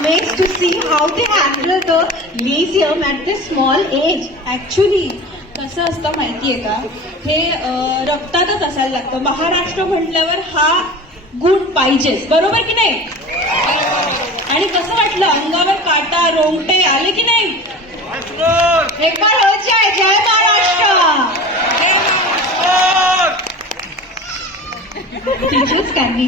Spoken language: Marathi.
amazed to see how they handle the Lyceum at this small age. Actually कसं असतं माहितीये का, हे रक्तातच असायला लागतं. महाराष्ट्र म्हटल्यावर हा गुण पाहिजेच, बरोबर की नाही? आणि कसं वाटलं, अंगावर काटा रोंगटे आले की नाही? एक बार हो जाए जय महाराष्ट्र. Teachers, can we